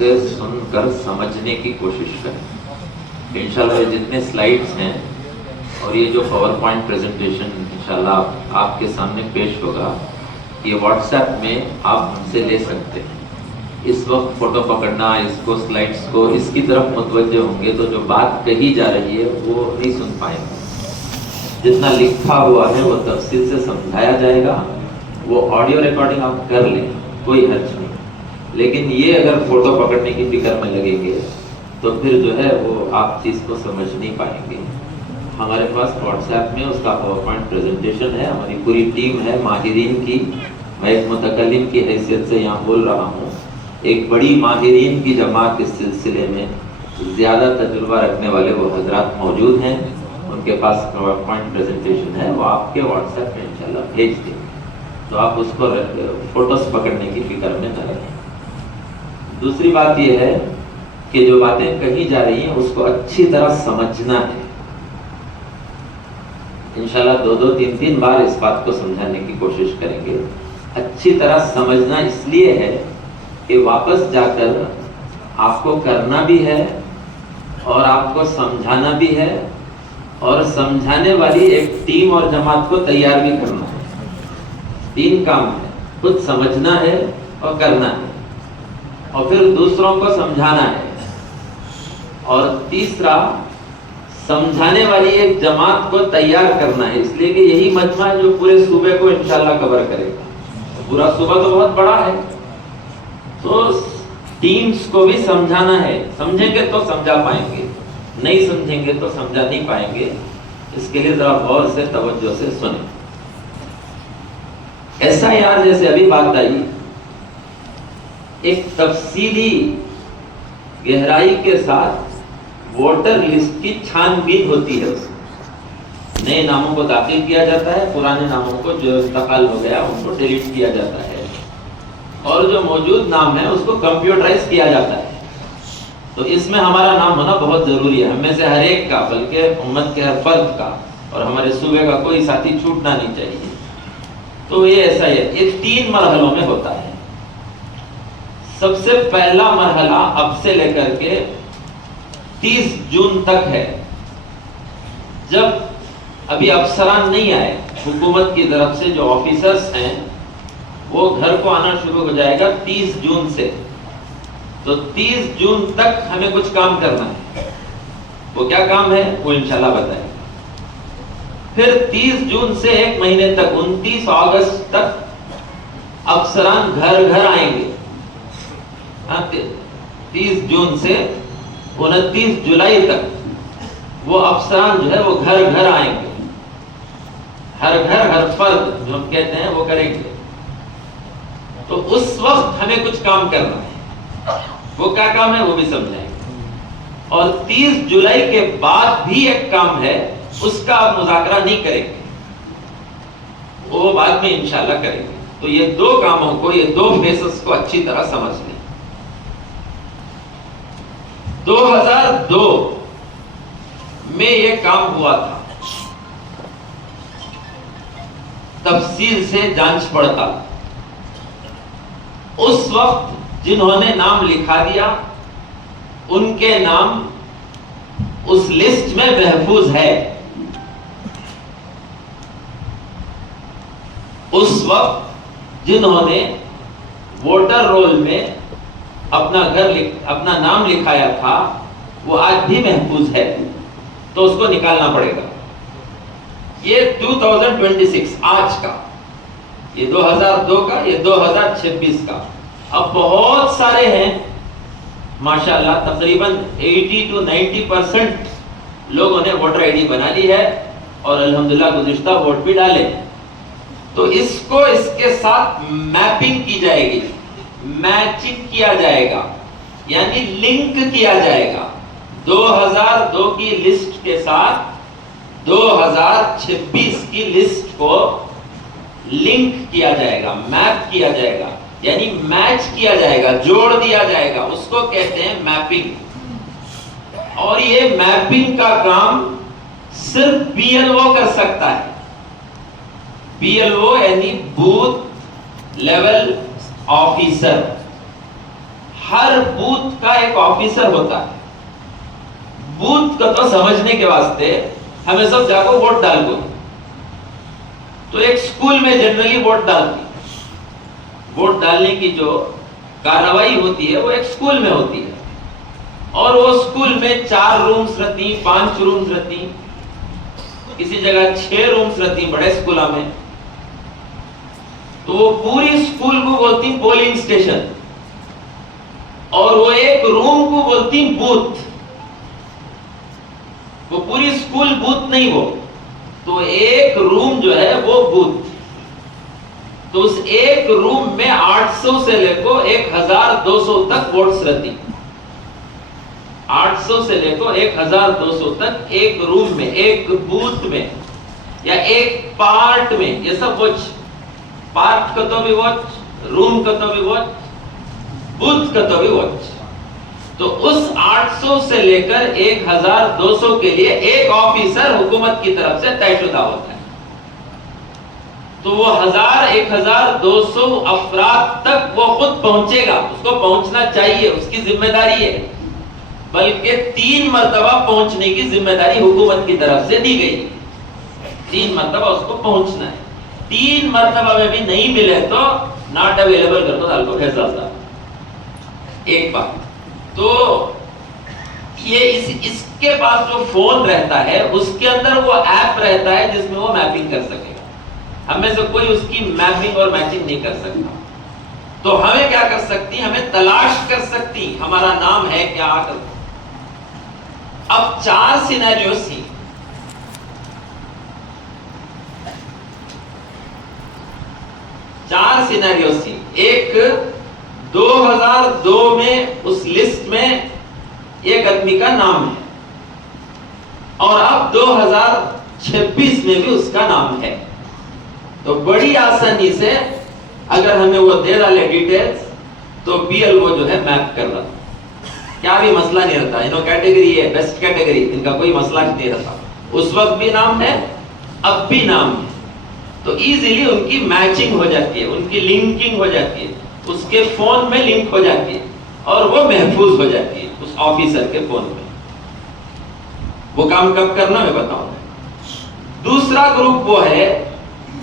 सुनकर समझने की कोशिश करें। इंशाल्लाह जितने स्लाइड्स हैं और ये जो पावर पॉइंट प्रेजेंटेशन इंशाल्लाह आपके सामने पेश होगा, ये व्हाट्सएप में आप हमसे ले सकते हैं। इस वक्त फोटो पकड़ना, इसको स्लाइड्स को इसकी तरफ मुतवज्जो होंगे तो जो बात कही जा रही है वो नहीं सुन पाएंगे। जितना लिखा हुआ है वो तफसील से समझाया जाएगा। वो ऑडियो रिकॉर्डिंग आप कर लें, कोई हर्ज नहीं, लेकिन ये अगर फोटो पकड़ने की फिक्र में लगेंगे तो फिर जो है वो आप चीज़ को समझ नहीं पाएंगे। हमारे पास व्हाट्सएप में उसका पावर पॉइंट प्रेजेंटेशन है, हमारी पूरी टीम है माहिरीन की। मैं एक मुतकल्लिम की हैसियत से यहाँ बोल रहा हूँ। एक बड़ी माहिरीन की जमात इस सिलसिले में ज़्यादा तजुर्बा रखने वाले वो हजरात मौजूद हैं, उनके पास पावर पॉइंट प्रेजेंटेशन है, वो आपके व्हाट्सएप में इंशाल्लाह भेज देंगे, तो आप उसको फोटोस पकड़ने की फिक्र में न रहें। दूसरी बात यह है कि जो बातें कही जा रही हैं उसको अच्छी तरह समझना है। इंशाल्लाह दो तीन बार इस बात को समझाने की कोशिश करेंगे। अच्छी तरह समझना इसलिए है कि वापस जाकर आपको करना भी है और आपको समझाना भी है, और समझाने वाली एक टीम और जमात को तैयार भी करना है। 3 काम है, खुद समझना है और करना है, और फिर दूसरों को समझाना है, और तीसरा समझाने वाली एक जमात को तैयार करना है। इसलिए कि यही मजमा है जो पूरे सूबे को इंशाल्लाह कवर करेगा। पूरा सूबा तो बहुत बड़ा है, तो टीम्स को भी समझाना है। समझेंगे तो समझा पाएंगे, नहीं समझेंगे तो समझा नहीं पाएंगे। इसके लिए जरा गौर से तवज्जो से सुने। ऐसा यार जैसे अभी बात आई, एक तफसीली गहराई के साथ वोटर लिस्ट की छानबीन होती है। नए नामों को दाखिल किया जाता है, पुराने नामों को जो इंतकाल हो गया उनको डिलीट किया जाता है, और जो मौजूद नाम है उसको कंप्यूटराइज किया जाता है। तो इसमें हमारा नाम होना बहुत जरूरी है, हम में से हर एक का, बल्कि उम्मत के हर फर्द का, और हमारे सूबे का कोई साथी छूटना नहीं चाहिए। तो ये ऐसा है, ये 3 मरहलों में होता है। सबसे पहला मरहला अब से लेकर के 30 जून तक है, जब अभी अफसरान नहीं आए, हुकूमत की तरफ से जो ऑफिसर्स हैं वो घर को आना शुरू हो जाएगा 30 जून से। तो 30 जून तक हमें कुछ काम करना है। वो क्या काम है वो इंशाल्लाह बताएंगे। फिर 30 जून से 1 महीने तक 29 अगस्त तक अफसरान घर घर आएंगे। 30 जून से 29 जुलाई तक वो अफसरान जो है वो घर घर आएंगे। हर घर हर फर्द जो हम कहते हैं वो करेंगे। तो उस वक्त हमें कुछ काम करना है। वो क्या काम है वो भी समझाएंगे। और 30 जुलाई के बाद भी एक काम है, उसका आप मुज़ाकरा नहीं करेंगे, वो बाद में इंशाल्लाह करेंगे। तो ये 2 कामों को, ये 2 फेसेस को अच्छी तरह समझ लें। 2002 में ये काम हुआ था, तफसील से जांच पड़ताल। उस वक्त जिन्होंने नाम लिखा दिया उनके नाम उस लिस्ट में महफूज है। उस वक्त जिन्होंने वोटर रोल में अपना नाम लिखाया था वो आज भी महफूज है, तो उसको निकालना पड़ेगा। ये 2026 आज का, ये 2002 का, ये 2026 का। अब बहुत सारे हैं माशाल्लाह, तकरीबन 80 to 90% लोगों ने वोटर आईडी बना ली है और अल्हम्दुलिल्लाह गुज़िश्ता वोट भी डाले। तो इसको इसके साथ मैपिंग की जाएगी, मैचिंग किया जाएगा, यानी लिंक किया जाएगा। 2002 की लिस्ट के साथ 2026 की लिस्ट को लिंक किया जाएगा, मैप किया जाएगा, यानी मैच किया जाएगा, जोड़ दिया जाएगा। उसको कहते हैं मैपिंग। और ये मैपिंग का काम सिर्फ बीएलओ कर सकता है। बीएलओ यानी बूथ लेवल ऑफिसर। हर बूथ का एक ऑफिसर होता है। बूथ का तो समझने के वास्ते हमें सब जाको वोट डाल दो। तो एक स्कूल में जनरली वोट डालती, वोट डालने की जो कार्रवाई होती है वो एक स्कूल में होती है, और वो स्कूल में 4 रूम्स रहती, 5 रूम्स रहती, किसी जगह 6 रूम्स रहती बड़े स्कूलों में। तो वो पूरी स्कूल को बोलती पोलिंग स्टेशन, और वो एक रूम को बोलती बूथ। वो पूरी स्कूल बूथ नहीं, वो तो एक रूम जो है वो बूथ। तो उस एक रूम में 800 से लेकर 1200 तक वोट्स रहती। 800 से लेकर 1200 तक एक रूम में, एक बूथ में, या एक पार्ट में। ये सब वोच, पार्ट का तो भी वोच, रूम का तो भी वोच, बूथ का तो भी वोच। तो उस 800 से लेकर 1200 के लिए एक ऑफिसर हुकूमत की तरफ से तयशुदा होता है। तो वो 1200 अफराद तक वो खुद पहुंचेगा, उसको पहुंचना चाहिए, उसकी जिम्मेदारी है। बल्कि 3 मर्तबा पहुंचने की जिम्मेदारी हुकूमत की तरफ से दी गई। 3 मर्तबा उसको पहुंचना है। 3 मर्तबा में भी नहीं मिले तो नॉट अवेलेबल कर दो, डाल दो फैसला साहब। एक बात तो ये इसके पास जो फोन रहता है उसके अंदर वो ऐप रहता है जिसमें वो मैपिंग कर सकेगा। हमें से कोई उसकी मैपिंग और मैचिंग नहीं कर सकता। तो हमें क्या कर सकती, हमें तलाश कर सकती हमारा नाम है क्या। अब 4 सिनेरियो सी, एक 2002 में उस लिस्ट में एक आदमी का नाम है, और अब 2026 में भी उसका नाम है। तो बड़ी आसानी से अगर हमें वो दे डाले डिटेल्स, तो बीएलओ जो है मैप कर रहा, क्या भी मसला नहीं रहता। इनो कैटेगरी है, बेस्ट कैटेगरी, इनका कोई मसला नहीं रहता। उस वक्त भी नाम है, अब भी नाम है, तो इजीली उनकी मैचिंग हो जाती है, उनकी लिंकिंग हो जाती है, उसके फोन में लिंक हो जाती है, और वो महफूज हो जाती है उस ऑफिसर के फोन में। वो काम कब करना मैं बताऊंगा। दूसरा ग्रुप वो है,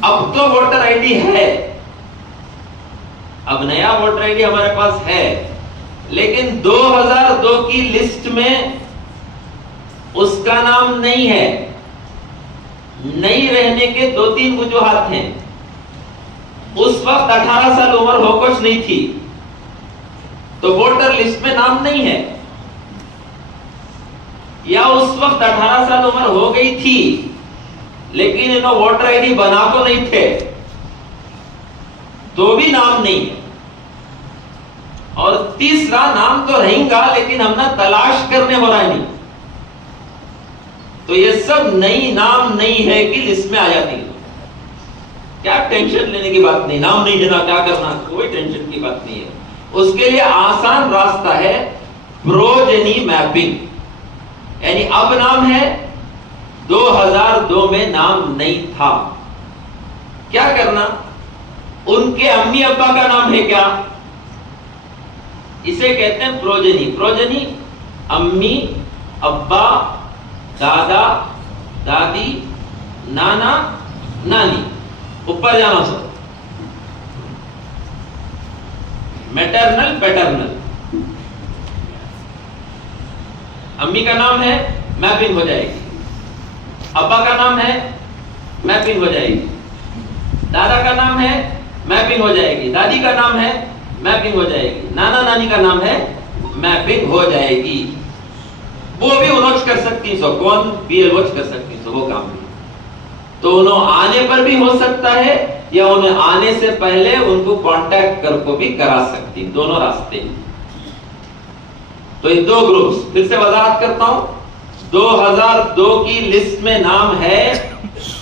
अब तो वोटर आईडी है, अब नया वोटर आईडी हमारे पास है, लेकिन 2002 की लिस्ट में उसका नाम नहीं है। नहीं रहने के 2-3 वजूहात हैं। उस वक्त 18 साल उम्र होकोश नहीं थी, तो वोटर लिस्ट में नाम नहीं है, या उस वक्त 18 साल उम्र हो गई थी लेकिन इन्हों वोटर आईडी बना को नहीं थे, तो भी नाम नहीं है। और तीसरा, नाम तो रहेगा लेकिन हम ना तलाश करने हो रहा नहीं। तो ये सब नई नाम नहीं है कि लिस्ट में आ जाती है। क्या टेंशन लेने की बात नहीं, नाम नहीं देना क्या करना, कोई टेंशन की बात नहीं है। उसके लिए आसान रास्ता है प्रोजेनी मैपिंग, यानी अब नाम है, 2002 में नाम नहीं था। क्या करना, उनके अम्मी अब्बा का नाम है क्या, इसे कहते हैं प्रोजेनी। प्रोजेनी अम्मी, अब्बा, दादा, दादी, नाना, नानी, ऊपर जाना सर, मैटरनल, पैटर्नल। अम्मी का नाम है, मैपिंग हो जाएगी। अब्बा का नाम है, मैपिंग हो जाएगी। दादा का नाम है, मैपिंग हो जाएगी। दादी का नाम है, मैपिंग हो जाएगी। नाना नानी का नाम है, मैपिंग हो जाएगी। वो भी उन्होंने कर सकती, सो कौन बीएलओ कर सकती, सो वो काम भी। तो उन्होंने आने पर भी हो सकता है, या उन्हें आने से पहले उनको कांटेक्ट कर को भी करा सकती, दोनों रास्ते। तो ये 2 ग्रुप्स, फिर से वजाहत करता हूं। 2002 की लिस्ट में नाम है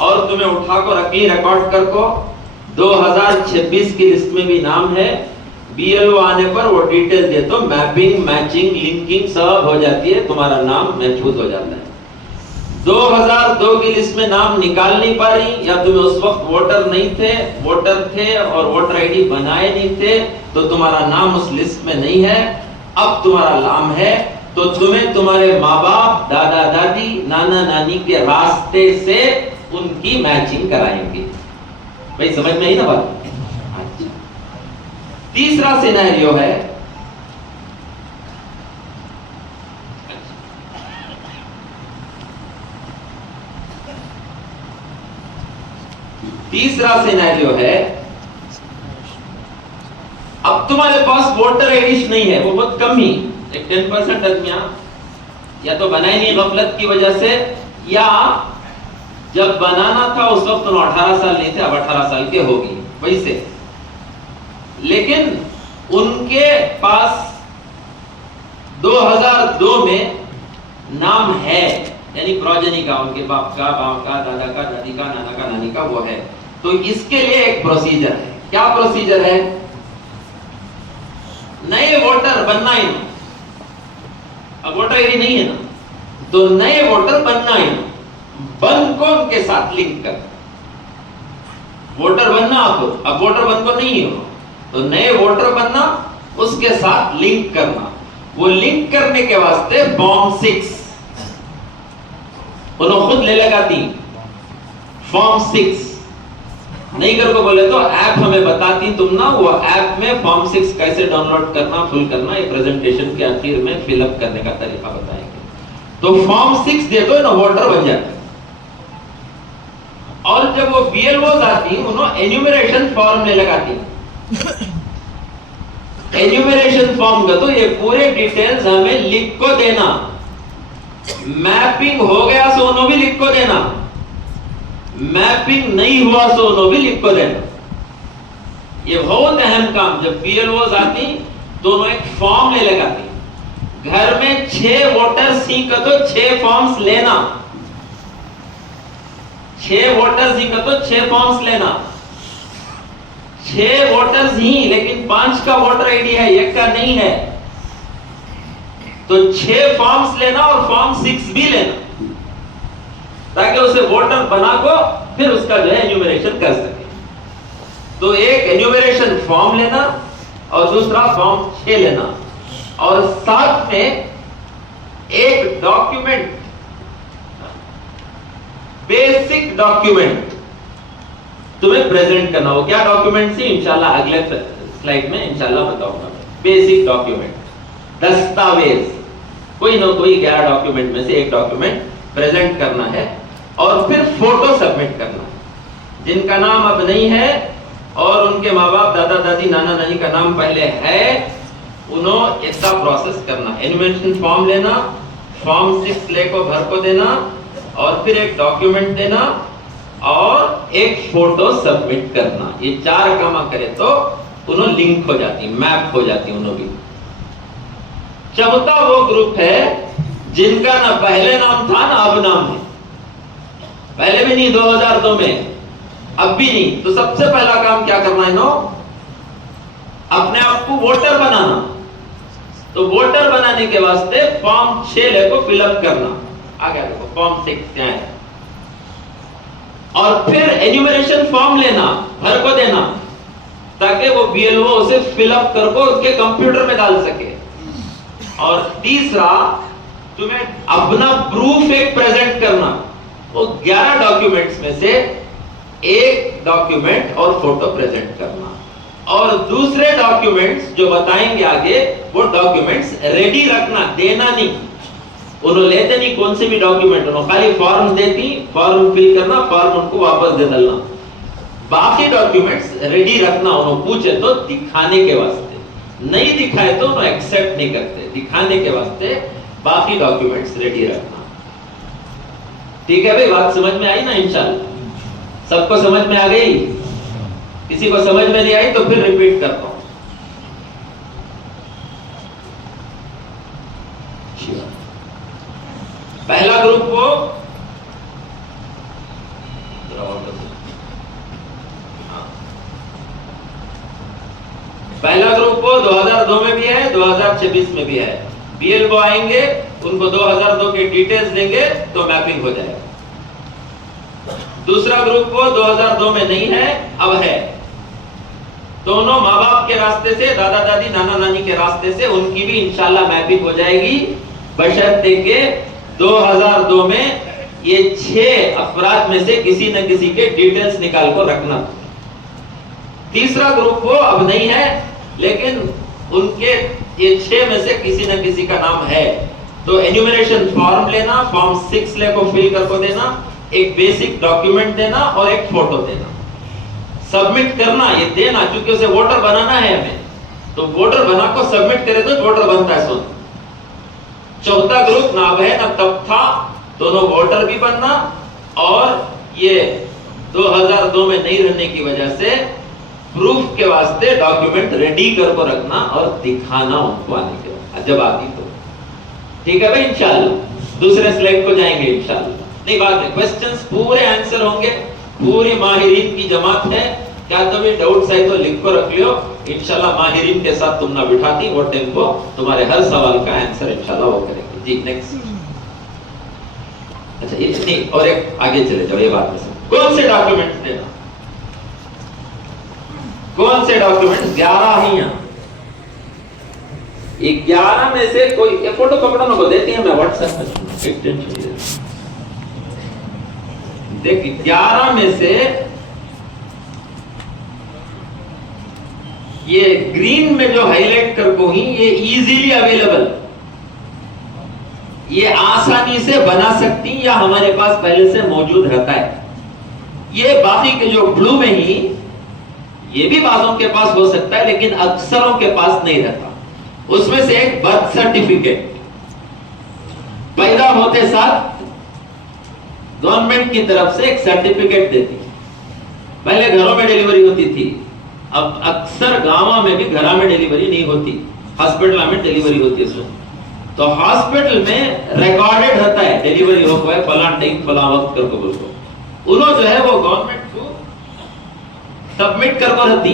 और तुम्हें उठा को रखी रिकॉर्ड कर को, 2026 की लिस्ट में भी नाम है, बीएलओ आने पर वो डिटेल दे तो मैपिंग, मैचिंग, लिंकिंग सब हो जाती है, तुम्हारा नाम महफूज हो जाता है। 2002 की लिस्ट में नाम निकाल नहीं पा रही, या तुम्हें उस वक्त वोटर नहीं थे, वोटर थे और वोटर आईडी बनाए नहीं थे, तो तुम्हारा नाम उस लिस्ट में नहीं है, अब तुम्हारा नाम है तो तुम्हें तुम्हारे माँ बाप, दादा दादी, नाना नानी के रास्ते से उनकी मैचिंग कराएंगे। भाई समझ में आई ना बात? अच्छा, तीसरा सिनेरियो है, तीसरा सिनेरियो है, अब तुम्हारे पास वोटर आईडी नहीं है, वो बहुत कम ही, एक 10% आदमियां या तो बनाई नहीं गफलत की वजह से, या जब बनाना था उस वक्त तुम 18 साल नहीं थे, अब 18 साल के होगी वैसे। लेकिन उनके पास 2002 में नाम है, यानी प्रोजेनी का, उनके बाप का, दादा का, दादी का, नाना का, नानी का वो है। तो इसके लिए एक प्रोसीजर है। क्या प्रोसीजर है? नए वोटर बनना ही ना, अब वोटर आईडी नहीं है ना, तो नए वोटर बनना ही ना, बन को उनके साथ लिंक कर। वोटर बनना आपको, अब वोटर बन को नहीं हो तो नए वोटर बनना, उसके साथ लिंक करना। वो लिंक करने के वास्ते फॉर्म 6 उन्होंने खुद ले लगाती, फॉर्म 6 नहीं कर को बोले तो ऐप हमें बताती तुम ना, वो ऐप में फॉर्म 6 कैसे डाउनलोड करना, फिल करना, ये प्रेजेंटेशन के आखिर में फिलअप करने का तरीका बताएंगे। तो फॉर्म 6 दे दो ना, वोटर बन जाते। और जब वो बीएलओ आती, उन्होंने एन्यूमरेशन फॉर्म ले लगाती। एन्यूमरेशन फॉर्म का तो ये पूरे डिटेल्स हमें लिख को देना, मैपिंग हो गया सो उन्होंने भी लिख को देना, मैपिंग नहीं हुआ सो उन्होंने भी लिख को देना। ये बहुत अहम काम, जब बीएलओ आती तो उन्होंने एक फॉर्म ले लगाती। घर में 6 वोटर्स ही का तो 6 फॉर्म्स लेना, 6 वोटर्स ही का तो 6 फॉर्म्स लेना, 6 वोटर्स ही, लेकिन 5 का वोटर आईडी है, 1 का नहीं है, तो 6 फॉर्म्स लेना और फॉर्म 6 भी लेना, ताकि उसे वोटर बना को फिर उसका जो है एन्यूमरेशन कर सके। तो एक एन्यूमरेशन फॉर्म लेना और दूसरा फॉर्म 6 लेना, और साथ में एक डॉक्यूमेंट, बेसिक डॉक्यूमेंट तुम्हें प्रेजेंट करना हो। क्या डॉक्यूमेंट सी इंशाल्लाह अगले स्लाइड में इंशाल्लाह बताऊंगा। बेसिक डॉक्यूमेंट, दस्तावेज, कोई ना कोई 11 डॉक्यूमेंट में से एक डॉक्यूमेंट प्रेजेंट करना है, और फिर फोटो सबमिट करना है। जिनका नाम अब नहीं है और उनके माँ बाप, दादा दादी, नाना नानी का नाम पहले है, उन्होंने इसका प्रोसेस करना। एन्यूमरेशन फॉर्म लेना, फॉर्म 6 ले को भर को देना, और फिर एक डॉक्यूमेंट देना और एक फोटो सबमिट करना। ये 4 काम करे तो उन्होंने लिंक हो जाती, मैप हो जाती उन्होंने भी। चौथा वो ग्रुप है जिनका ना पहले नाम था ना अब नाम है, पहले भी नहीं 2002 में, अब भी नहीं। तो सबसे पहला काम क्या करना है नो, अपने आप को वोटर बनाना। तो वोटर बनाने के वास्ते फॉर्म 6 ले को फिलअप करना। आ गया देखो फॉर्म 6 क्या है, और फिर एन्यूमरेशन फॉर्म लेना, भर को देना, ताकि वो बीएलओ उसे फिलअप करके उसके कंप्यूटर में डाल सके। और तीसरा, तुम्हें अपना प्रूफ एक प्रेजेंट करना। वो 11 डॉक्यूमेंट्स में से एक डॉक्यूमेंट और फोटो प्रेजेंट करना, और दूसरे डॉक्यूमेंट्स जो बताएंगे आगे, वो डॉक्यूमेंट्स रेडी रखना, देना नहीं। उन्होंने लेते नहीं कौन से भी डॉक्यूमेंट, उन्होंने खाली फॉर्म देती, फॉर्म फिल करना, फॉर्म उनको वापस दे डालना। बाकी डॉक्यूमेंट्स रेडी रखना, उन्होंने पूछे तो दिखाने के वास्ते, नहीं दिखाए तो उन्होंने एक्सेप्ट नहीं करते, दिखाने के वास्ते बाकी डॉक्यूमेंट्स रेडी रखना। ठीक है भाई, बात समझ में आई ना? इंशाल्लाह सबको समझ में आ गई? किसी को समझ में नहीं आई तो फिर रिपीट करता हूं। पहला ग्रुप को पहला ग्रुप को 2002 में भी है, 2026 में भी है। बीएलओ आएंगे, उनको 2002 के डिटेल्स देंगे तो मैपिंग हो जाएगा। दूसरा ग्रुप को 2002 में नहीं है, अब है, दोनों माँ बाप के रास्ते से, दादा दादी नाना नानी के रास्ते से उनकी भी इंशाल्लाह मैपिंग हो जाएगी, बशर्ते के 2002 में ये 6 अफराद में से किसी न किसी के डिटेल्स निकाल कर रखना। तीसरा ग्रुप वो अब नहीं है, लेकिन उनके ये 6 में से किसी न किसी का नाम है, तो एन्यूमरेशन फॉर्म लेना, फॉर्म 6 ले को फिल कर को देना, एक बेसिक डॉक्यूमेंट देना और एक फोटो देना, सबमिट करना, ये देना, क्योंकि उसे वोटर बनाना है हमें, तो वोटर बना को सबमिट करे तो वोटर बनता है। सुन, चौथा ग्रुप ना अब है ना तब था, दोनों वोटर भी बनना और ये 2002 में नहीं रहने की वजह से प्रूफ के वास्ते डॉक्यूमेंट रेडी कर को रखना और दिखाना उनको आने के बाद, जब आती तो। ठीक है भाई, इंशाल्लाह दूसरे स्लाइड को जाएंगे इंशाल्लाह। नहीं बात है, क्वेश्चंस पूरे आंसर होंगे, पूरी माहिरीन की जमात है, क्या कभी डाउट्स है तो लिख को रख लियो, इंशाल्लाह माहिरीन के साथ तुम ना बिठाती, वो टेम्पो तुम्हारे हर सवाल का आंसर इंशाल्लाह वो करेंगे। जी नेक्स्ट। अच्छा ये नहीं, और एक आगे चले जाओ, ये बात में कौन से डॉक्यूमेंट्स देना, कौन से डॉक्यूमेंट्स? 11 ही हैं। 11 में से कोई, ये फोटो पकड़ो ना, को देती है मैं व्हाट्सएप में, एक टेंशन देख, 11 में से ये ग्रीन में जो हाईलाइट कर को ही, ये इजीली अवेलेबल, ये आसानी से बना सकती या हमारे पास पहले से मौजूद रहता है। ये बाकी के जो ब्लू में ही, ये भी बाजों के पास हो सकता है लेकिन अक्सरों के पास नहीं रहता। उसमें से एक बर्थ सर्टिफिकेट, पैदा होते साथ गवर्नमेंट की तरफ से एक सर्टिफिकेट देती है। पहले घरों में डिलीवरी होती थी, अब अक्सर गांवों में भी घरों में डिलीवरी नहीं होती, हॉस्पिटल में डिलीवरी होती है। तो हॉस्पिटल में रिकॉर्डेड रहता है डिलीवरी हो गया फलां टाइम फलां वक्त कर को बोलो, उन्होंने जो है वो गवर्नमेंट को सबमिट कर को रहती।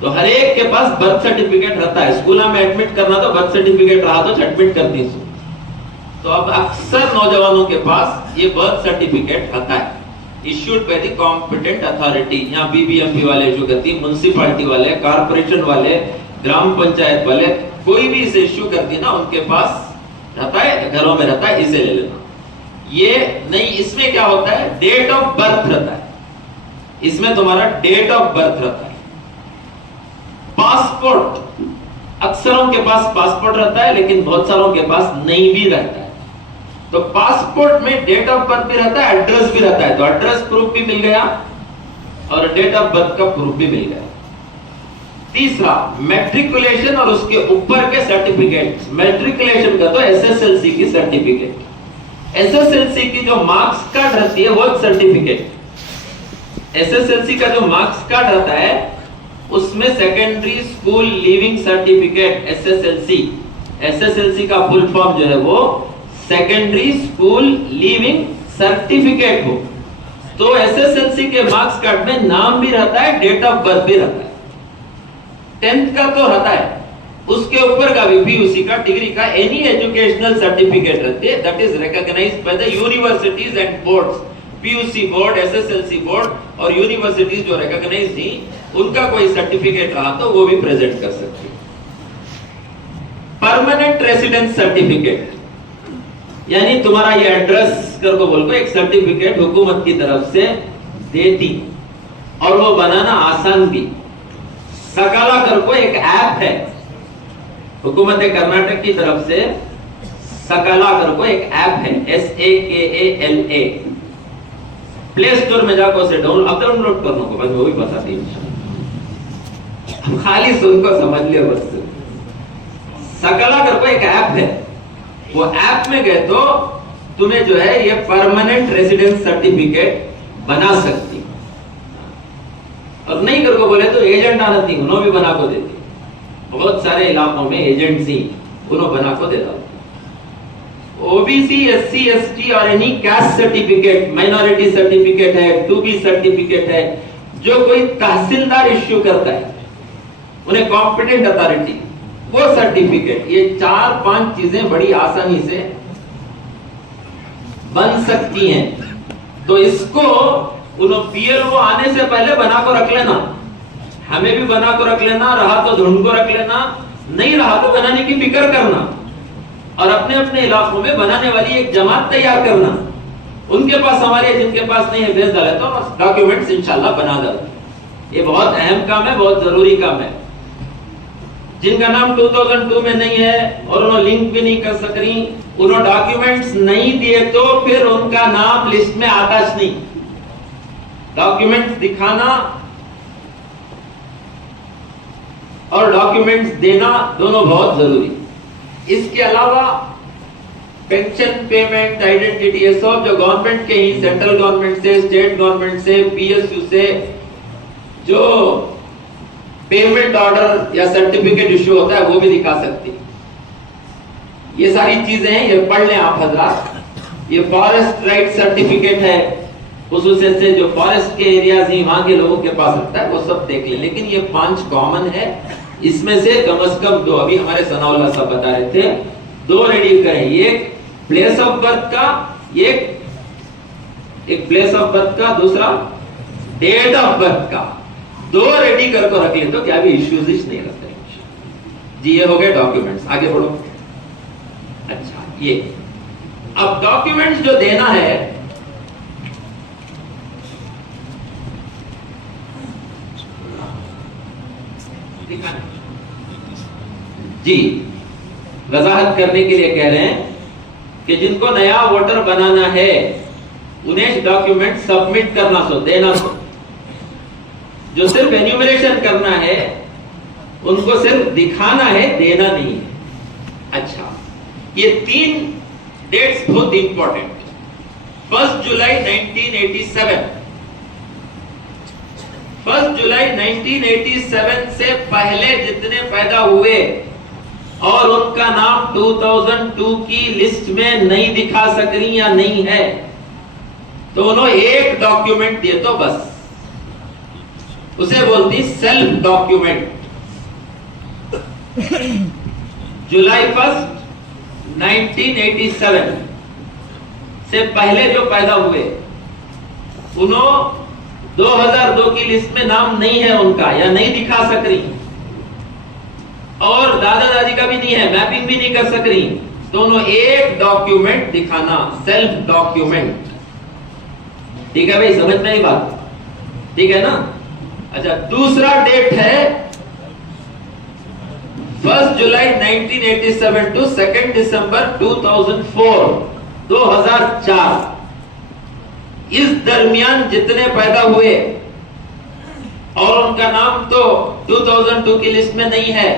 तो हर एक के पास बर्थ सर्टिफिकेट रहता है, स्कूल में एडमिट करना तो बर्थ सर्टिफिकेट रहा तो एडमिट करती है। तो अब अक्सर नौजवानों के पास ये बर्थ सर्टिफिकेट रहता है, issued by the competent authority. यहाँ बीबीएमपी वाले जो करती है, म्युनिसिपैलिटी वाले, कारपोरेशन वाले, ग्राम पंचायत वाले, कोई भी इसे इश्यू करती है ना, उनके पास रहता है, घरों में रहता है, इसे ले लेना। ये नहीं, इसमें क्या होता है, डेट ऑफ बर्थ रहता है, इसमें तुम्हारा डेट ऑफ बर्थ रहता है। पासपोर्ट, अक्सरों के पास पासपोर्ट रहता है लेकिन बहुत सारों के पास नहीं भी रहता है। तो पासपोर्ट में डेट ऑफ बर्थ भी रहता है, एड्रेस भी रहता है, तो एड्रेस प्रूफ भी मिल गया और डेट ऑफ बर्थ का प्रूफ भी मिल गया। तीसरा, मैट्रिकुलेशन और उसके ऊपर के सर्टिफिकेट। मैट्रिकुलेशन का तो एसएसएलसी की सर्टिफिकेट, एसएसएलसी की जो मार्क्स कार्ड रहती है वो सर्टिफिकेट, एसएसएलसी का जो मार्क्स कार्ड रहता है उसमें secondary school leaving certificate, SSLC, SSLC का फुल फॉर्म जो है वो सेकेंडरी स्कूल लीविंग सर्टिफिकेट हो। तो एसएसएलसी के मार्क्स कार्ड में नाम भी रहता है, डेट ऑफ बर्थ भी रहता है। 10th का तो रहता है, उसके ऊपर का भी पीयूसी का, डिग्री का, एनी एजुकेशनल सर्टिफिकेट रहते हैं that is recognised by the universities and boards. PUC board, SSLC board और यूनिवर्सिटीज जो रिकॉग्नाइज्ड थी, उनका कोई सर्टिफिकेट रहा तो वो भी प्रेजेंट कर सकते हैं। परमानेंट रेसिडेंस सर्टिफिकेट, यानी तुम्हारा ये एड्रेस कर को बोल को एक सर्टिफिकेट हुकूमत की तरफ से देती, और वो बनाना आसान भी। सकाला कर को एक ऐप है हुकूमत कर्नाटक की तरफ से, सकाला कर को एक ऐप है, SAKALA, प्ले स्टोर में जाकर उसे डाउनलोड करने को, बस वो भी बताती है, खाली सुन को समझ लियो बस। सकाला कर को एक ऐप है, वो ऐप में गए तो तुम्हें जो है ये परमानेंट रेसिडेंस सर्टिफिकेट बना सकती, और नहीं कर को बोले तो एजेंट आती, उन्होंने भी बना को देती। बहुत सारे इलाकों में एजेंट ही उन्होंने बना को देता। ओबीसी, एससी, एसटी और any caste certificate, minority certificate है, 2B सर्टिफिकेट है, जो कोई तहसीलदार इश्यू करता है, उन्हें कॉम्पिटेंट अथॉरिटी, वो सर्टिफिकेट, ये 4-5 चीजें बड़ी आसानी से बन सकती हैं। तो इसको उन्होंने PLO आने से पहले बना को रख लेना, हमें भी बना को रख लेना, रहा तो ढूंढ को रख लेना, नहीं रहा तो बनाने की फिक्र करना और अपने अपने इलाकों में बनाने वाली एक जमात तैयार करना। उनके पास हमारे, जिनके पास नहीं है भेज डाले तो डॉक्यूमेंट्स इंशाल्लाह बना डाले। ये बहुत अहम काम है, बहुत जरूरी काम है। जिनका नाम 2002 में नहीं है और उन्होंने लिंक भी नहीं कर सक रही, उन्होंने डॉक्यूमेंट्स नहीं दिए तो फिर उनका नाम लिस्ट में आता नहीं। डॉक्यूमेंट्स दिखाना और डॉक्यूमेंट्स देना दोनों बहुत जरूरी। इसके अलावा पेंशन पेमेंट, आइडेंटिटी, ये सब जो गवर्नमेंट के ही, सेंट्रल गवर्नमेंट से, स्टेट गवर्नमेंट से, पीएसयू से जो पेमेंट ऑर्डर या सर्टिफिकेट इश्यू होता है वो भी दिखा सकती है। ये सारी चीजें हैं, ये पढ़ लें आप हजरात। ये फॉरेस्ट राइट सर्टिफिकेट है, खुसूसियत से जो फॉरेस्ट के एरियाज ही वहां के लोगों के पास होता है वो सब देख लें। लेकिन ये 5 कॉमन है, इसमें से कम से कम 2 अभी हमारे सनाउल्लाह साहब बता रहे थे, 2 रेडी करें। एक प्लेस ऑफ बर्थ का, एक प्लेस ऑफ बर्थ का, दूसरा डेट ऑफ बर्थ का, 2 रेडी करके रख ले तो क्या भी इश्यूज नहीं रहते। जी ये हो गए डॉक्यूमेंट्स। आगे बढ़ो। अच्छा, ये अब डॉक्यूमेंट्स जो देना है, जी वजाहत करने के लिए कह रहे हैं कि जिनको नया वोटर बनाना है उन्हें डॉक्यूमेंट सबमिट करना, सो देना, सो जो सिर्फ एन्यूमरेशन करना है उनको सिर्फ दिखाना है, देना नहीं है। अच्छा, ये 3 डेट्स बहुत इंपॉर्टेंट। 1 जुलाई 1987, 1 जुलाई 1987 से पहले जितने पैदा हुए और उनका नाम 2002 की लिस्ट में नहीं दिखा सक रही या नहीं है तो उन्होंने एक डॉक्यूमेंट दिए तो बस, उसे बोलती सेल्फ डॉक्यूमेंट। जुलाई 1 1987 से पहले जो पैदा हुए उन्होंने 2002 की लिस्ट में नाम नहीं है उनका या नहीं दिखा सक रही और दादा दादी का भी नहीं है, मैपिंग भी नहीं कर सक रही, दोनों एक डॉक्यूमेंट दिखाना, सेल्फ डॉक्यूमेंट। ठीक है भाई, समझ में आई बात? ठीक है ना? अच्छा, दूसरा डेट है 1 जुलाई 1987 टू 2 दिसंबर 2004, 2004। इस दरमियान जितने पैदा हुए और उनका नाम तो 2002 की लिस्ट में नहीं है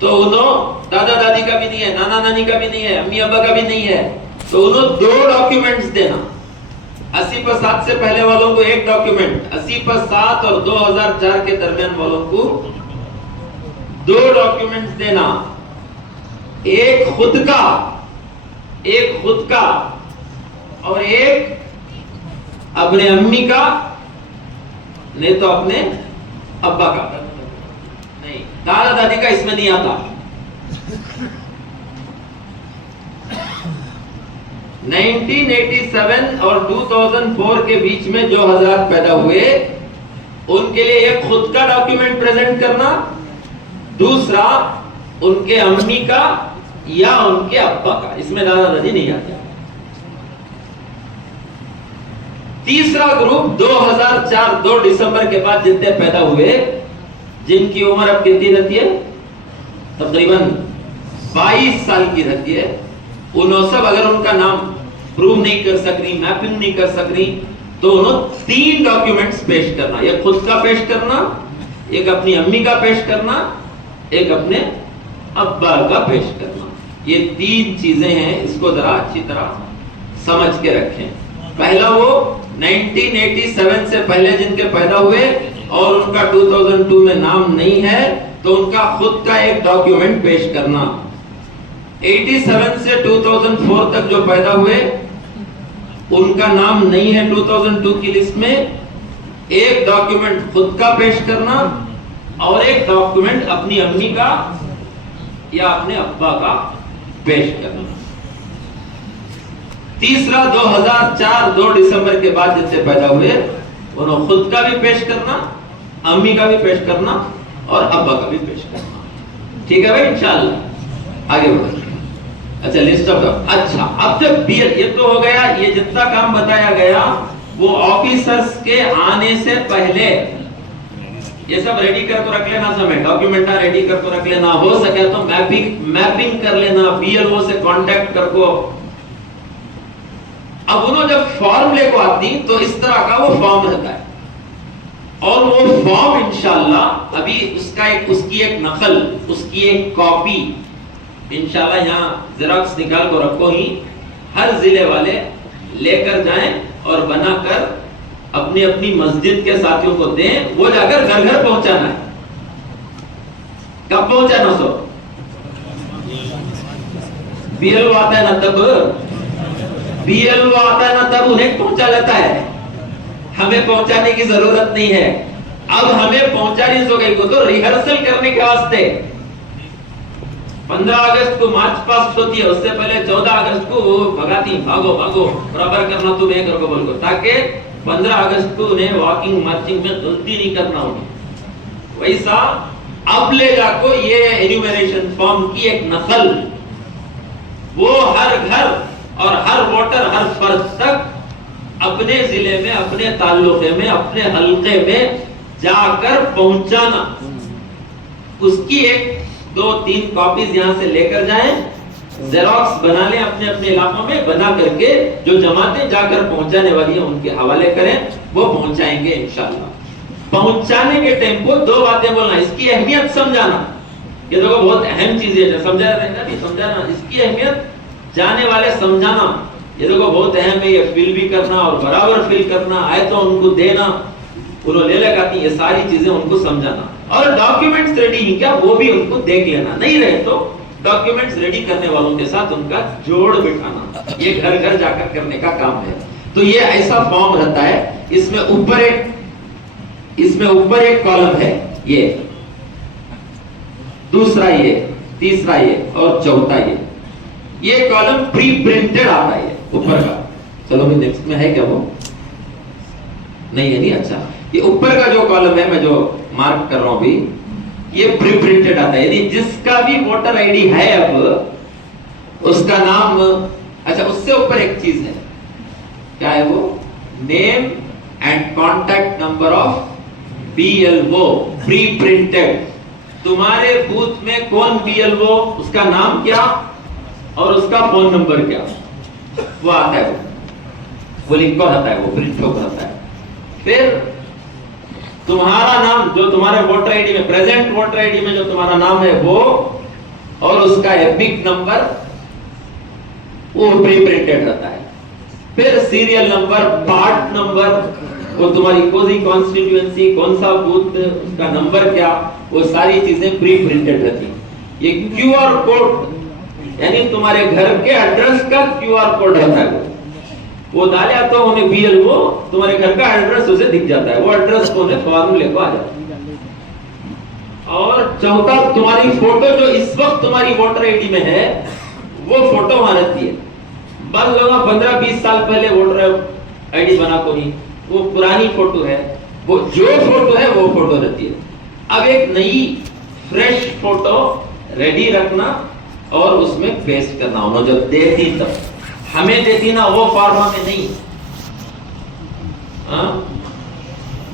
तो उन्होंने दादा दादी का भी नहीं है, नाना नानी का भी नहीं है, अम्मी अब्बा का भी नहीं है तो उन्होंने 2 डॉक्यूमेंट्स देना। 80% से पहले वालों को एक डॉक्यूमेंट, 80% और 2004 के दरमियान वालों को 2 डॉक्यूमेंट्स देना, एक खुद का और एक अपने अम्मी का, नहीं तो अपने अब्बा का। नहीं, दादा दादी का इसमें नहीं आता। 1987 और 2004 के बीच में जो हजरात पैदा हुए उनके लिए एक खुद का डॉक्यूमेंट प्रेजेंट करना, दूसरा उनके अम्मी का या उनके अब्बा का, इसमें दादा दादी नहीं आते। तीसरा ग्रुप 2004 2 दिसंबर के बाद जितने पैदा हुए जिनकी उम्र अब कितनी रहती है, तकरीबन 22 साल की रहती है, उन्होंने सब अगर उनका नाम प्रूव नहीं कर सक रही, मैपिंग नहीं कर सक रही तो उन्होंने 3 डॉक्यूमेंट्स पेश करना, एक खुद का पेश करना, एक अपनी अम्मी का पेश करना, एक अपने अब्बा का पेश करना। ये 3 चीजें हैं, इसको जरा अच्छी तरह समझ के रखें। पहला वो 1987 से पहले जिनके पैदा हुए और उनका 2002 में नाम नहीं है तो उनका खुद का एक डॉक्यूमेंट पेश करना। 87 से 2004 तक जो पैदा हुए उनका नाम नहीं है 2002 की लिस्ट में, एक डॉक्यूमेंट खुद का पेश करना और एक डॉक्यूमेंट अपनी अम्मी का या अपने अब्बा का पेश करना। तीसरा 2004 2 दिसंबर के बाद जिससे पैदा हुए उन्होंने खुद का भी पेश करना अम्मी का भी पेश करना और अब्बा का भी पेश करना। ठीक है भाई, इंशाल्लाह आगे बढ़ो। अच्छा लिस्ट ऑफ अच्छा, अब जब बीएल ये तो हो गया, ये जितना काम बताया गया वो ऑफिसर्स के आने से पहले ये सब रेडी कर तो रख लेना, समय डॉक्यूमेंट रेडी कर तो रख लेना, हो सके तो मैपिंग कर लेना, बीएलओ से कांटेक्ट कर को। अब उन्होंने जब फॉर्म लेको आती तो इस तरह का वो फॉर्म रहता है, और वो फॉर्म इंशाल्लाह अभी उसकी एक नकल, उसकी एक कॉपी इंशाल्लाह यहाँ जेरॉक्स निकाल को रखो ही, हर जिले वाले लेकर जाएं और बनाकर अपनी अपनी मस्जिद के साथियों को दें, वो जाकर घर घर पहुंचाना है। कब पहुंचाना? सो बीएलओ आता है ना तब, बीएलओ आता है ना तब उन्हें पहुंचा लेता है, हमें पहुंचाने की जरूरत नहीं है। अब हमें पहुंचानी हो गई को तो रिहर्सल करने के वास्ते 15 अगस्त को मार्च पास्ट होती है, उससे पहले 14 अगस्त को भगाती, भागो भागो बराबर करना तुम एक करो बोल को, ताकि 15 अगस्त को उन्हें वॉकिंग मार्चिंग में गलती नहीं करना उन्हें। वैसा अब ले जाको ये एन्यूमरेशन फॉर्म की एक नकल वो हर घर और हर वोटर, हर फर्द तक अपने जिले में, अपने ताल्लुके में, अपने हल्के में जाकर पहुंचाना। उसकी एक 2-3 कॉपीज यहां से लेकर जाएं, जेरॉक्स बना लें अपने अपने इलाकों में, बना करके जो जमातें जाकर पहुंचाने वाली हैं उनके हवाले करें, वो पहुंचाएंगे इंशाल्लाह। पहुंचाने के टाइम को 2 बातें बोलना, इसकी अहमियत समझाना, ये देखो बहुत अहम चीज है, समझा रहेगा नहीं समझाना, इसकी अहमियत जाने वाले समझाना, ये देखो बहुत अहम है, ये फील भी करना और बराबर फील करना, आए तो उनको देना, उन्होंने ले लगाती, ये सारी चीजें उनको समझाना। और डॉक्यूमेंट्स रेडी ही क्या वो भी उनको देख लेना, नहीं रहे तो डॉक्यूमेंट्स रेडी करने वालों के साथ उनका जोड़ बिठाना, ये घर घर जाकर करने का काम है। तो ये ऐसा फॉर्म रहता है, इसमें ऊपर एक कॉलम है, ये दूसरा ये, तीसरा ये और चौथा ये कॉलम प्री प्रिंटेड आता है ऊपर का। चलो मैं नेक्स्ट में है क्या वो नहीं है, नहीं अच्छा, ये ऊपर का जो कॉलम है मैं जो मार्क कर रहा हूं अभी, ये प्री प्रिंटेड आता है, यानी जिसका भी वोटर आईडी है अब उसका नाम, अच्छा उससे ऊपर एक चीज है, क्या है वो? Name and contact number of BLO pre printed. तुम्हारे बूथ में कौन बीएलओ, उसका नाम क्या और उसका फोन नंबर क्या, वो आता है, वो लिखा रहता है, वो प्रिंट होकर आता है। फिर तुम्हारा नाम जो तुम्हारे वोटर आईडी में, प्रेजेंट वोटर आईडी में जो तुम्हारा नाम है वो, और उसका एपिक नंबर वो प्री प्रिंटेड रहता है। फिर सीरियल नंबर, पार्ट नंबर, वो तुम्हारी कौन सी कॉन्स्टिट्यूएंसी, कौन सा बूथ, उसका नंबर क्या, वो सारी चीजें प्री प्रिंटेड रहती है। ये क्यूआर कोड यानी तुम्हारे घर के एड्रेस का क्यूआर कोड रहता है, वो डाला तो उन्हें बीएलओ तुम्हारे घर का एड्रेस उसे दिख जाता है, वो एड्रेस को उन्हें फॉर्म लेकर आ जाता है। और चौथा, तुम्हारी फोटो जो इस वक्त तुम्हारी वोटर आईडी में है वो फोटो वहां रहती है। बस लोग 15-20 साल पहले वोटर आईडी बना को नहीं, वो पुरानी फोटो है, वो जो फोटो है वो फोटो रहती है। अब एक नई फ्रेश फोटो रेडी रखना और उसमें पेस्ट करना, उन्होंने जब देती तब हमें देती ना, वो फॉर्मा में नहीं,